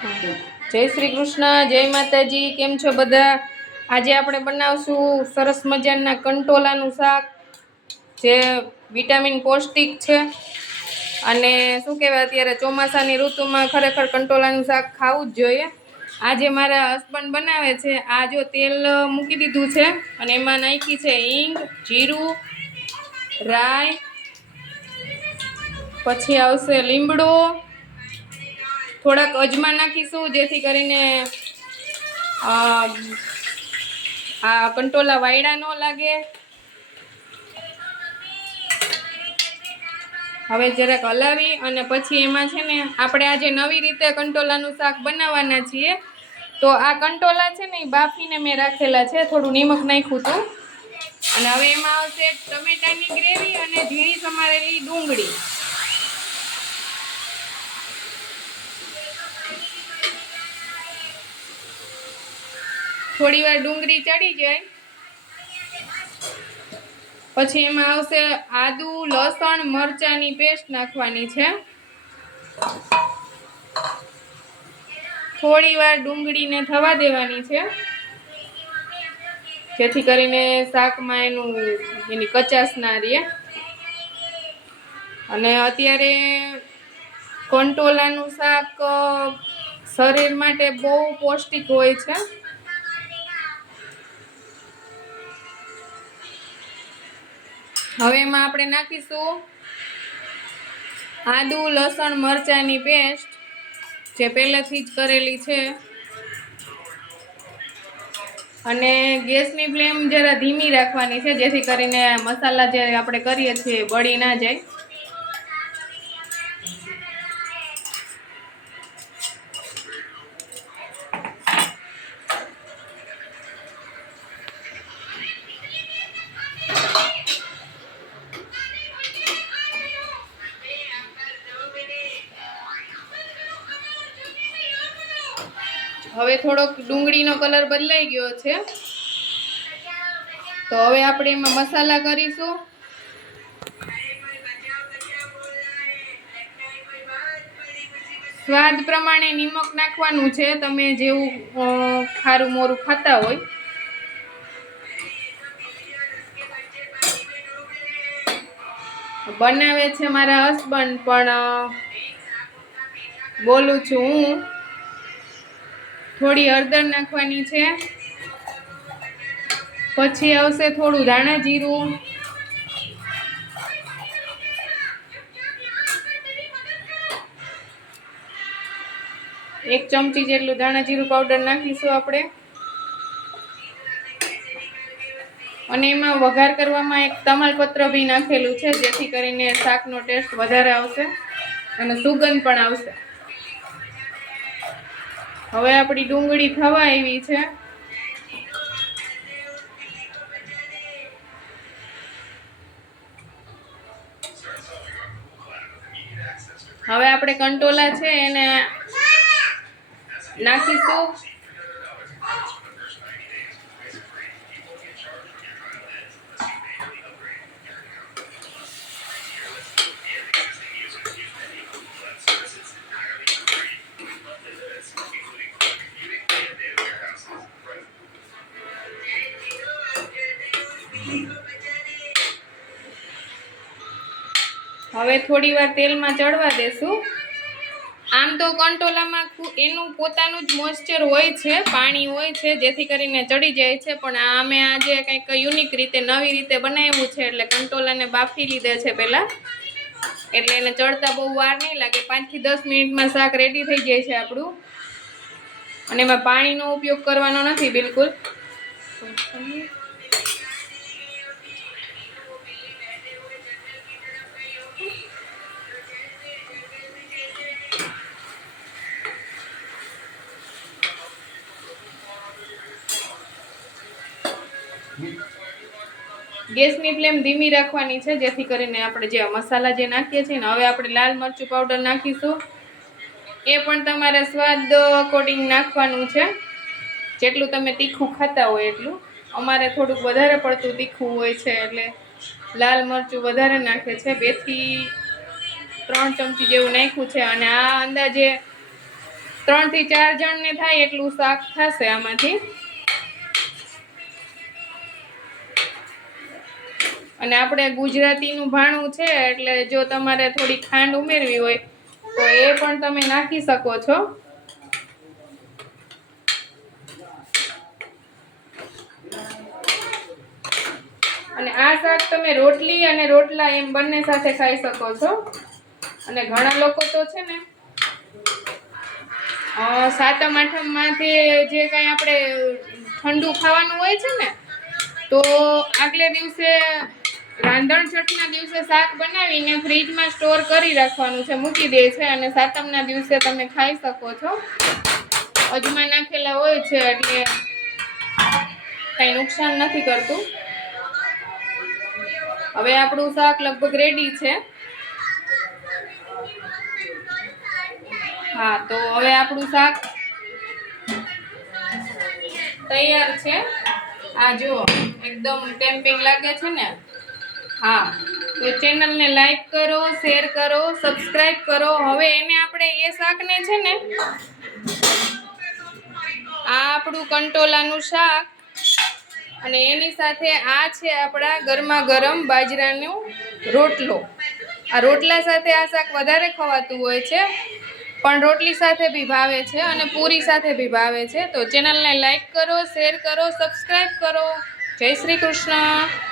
જય શ્રી કૃષ્ણ, જય માતાજી. કેમ છો બધા? આજે આપણે બનાવશું સરસ મજાના કંટોલાનું શાક, જે વિટામિન પૌષ્ટિક છે. અને શું કહેવાય, અત્યારે ચોમાસાની ઋતુમાં ખરેખર કંટોલાનું શાક ખાવું જ જોઈએ. આજે મારા હસબન્ડ બનાવે છે. આ જો તેલ મૂકી દીધું છે અને એમાં નાખી છે હિંગ, જીરું, રાઈ, પછી આવશે લીમડો, થોડાક અજમા નાખીશું જેથી કરીને આ કંટોલા વાયડા ન લાગે. હવે જરાક હલાવી અને પછી એમાં છે ને આપણે આજે નવી રીતે કંટોલાનું શાક બનાવવાના છીએ. તો આ કંટોલા છે ને એ બાફીને મેં રાખેલા છે, થોડું નિમક નાખ્યું હતું. અને હવે એમાં આવશે ટમેટાની ગ્રેવી અને ઝીણી સમારેલી ડુંગળી. થોડી વાર ડુંગળી ચડી જાય પછી એમાં આવશે આદુ, લસણ, મરચાંની પેસ્ટ નાખવાની છે. થોડી વાર ડુંગળીને થવા દેવાની છે, જેથી કરીને શાકમાં એની કચાશ ના રહે. અને અત્યારે કંટોલાનું શાક શરીર માટે બહુ પૌષ્ટિક હોય છે. હવે એમાં આપણે નાખીશું આદુ, લસણ, મરચાંની પેસ્ટ જે પહેલેથી જ કરેલી છે. અને ગેસની ફ્લેમ જરા ધીમી રાખવાની છે, જેથી કરીને મસાલા જે આપણે કરીએ છીએ બળી ના જાય. હવે થોડોક ડુંગળીનો કલર બદલાઈ ગયો છે, તો હવે આપણે એમાં મસાલા કરીશું. સ્વાદ પ્રમાણે નિમક નાખવાનું છે, તમે જેવું ખારું મોરું ખાતા હોય. બનાવે છે મારા હસબન્ડ, પણ બોલું છું હું. થોડી હળદર નાખવાની છે, પછી આવશે થોડું ધાણા જીરું, એક ચમચી જેટલું ધાણા જીરું પાવડર નાખીશું આપણે. અને એમાં વઘાર કરવામાં એક તમાલપત્ર બી નાખેલું છે, જેથી કરીને શાકનો ટેસ્ટ વધારે આવશે અને સુગંધ પણ આવશે. હવે આપણી ડુંગળી થવા આવી છે. હવે આપણે કંટોલા છે એને નાખીશું. હવે થોડી વાર તેલમાં ચડવા દેશું. આમ તો કંટોલામાં એનું પોતાનું જ મોઇસ્ચર હોય છે, પાણી હોય છે, જેથી કરીને ચડી જાય છે. પણ અમે આજે કંઈક યુનિક રીતે નવી રીતે બનાવ્યું છે, એટલે કંટોલાને બાફી લીધા છે પહેલાં, એટલે એને ચડતા બહુ વાર નહીં લાગે. 5 થી 10 મિનિટમાં શાક રેડી થઈ જાય છે આપણું. અને એમાં પાણીનો ઉપયોગ કરવાનો નથી બિલકુલ. ગેસની ફ્લેમ ધીમી રાખવાની છે, જેથી કરીને આપણે જે મસાલા જે નાખીએ છીએ ને, હવે આપણે લાલ મરચું પાવડર નાખીશું. એ પણ તમારે સ્વાદ અકોર્ડિંગ નાખવાનું છે, જેટલું તમે તીખું ખાતા હોય એટલું. અમારે થોડુંક વધારે પડતું તીખું હોય છે, એટલે લાલ મરચું વધારે નાખે છે. 2 થી 3 ચમચી જેવું નાખ્યું છે. અને આ અંદાજે 3 થી 4 જણને થાય એટલું શાક થશે આમાંથી. અને આપણે ગુજરાતીનું ભાણું છે એટલે જો તમારે થોડી ખાંડ ઉમેરવી હોય તો એ પણ તમે નાખી શકો છો. અને આ શાક તમે રોટલી અને રોટલા એમ બંને સાથે ખાઈ શકો છો. અને ઘણા લોકો તો છે ને સાતમ આઠમમાંથી જે કાંઈ આપણે ઠંડુ ખાવાનું હોય છે ને તો આગલે દિવસે રાંધણછઠના દિવસે શાક બનાવીને ફ્રીજમાં સ્ટોર કરી રાખવાનું છે, મૂકી દે છે અને સાતમના દિવસે તમે ખાઈ શકો છો. અજમા નાખેલા હોય છે એટલે કંઈ નુકસાન નથી કરતું. હવે આપણું શાક લગભગ રેડી છે. હા, તો હવે આપણું શાક તૈયાર છે. આ જુઓ એકદમ ટેમ્પિંગ લાગે છે ને. હા, તો ચેનલને લાઈક કરો, શેર કરો, સબસ્ક્રાઇબ કરો. હવે એને આપણે એ શાકને છે ને આ આપણું કંટોલાનું શાક અને એની સાથે આ છે આપણા ગરમા ગરમ બાજરાનો રોટલો. આ રોટલા સાથે આ શાક વધારે ખવાતું હોય છે, પણ રોટલી સાથે બી ભાવે છે અને પૂરી સાથે બી ભાવે છે. તો ચેનલને લાઈક કરો, શેર કરો, સબસ્ક્રાઇબ કરો. જય શ્રી કૃષ્ણ.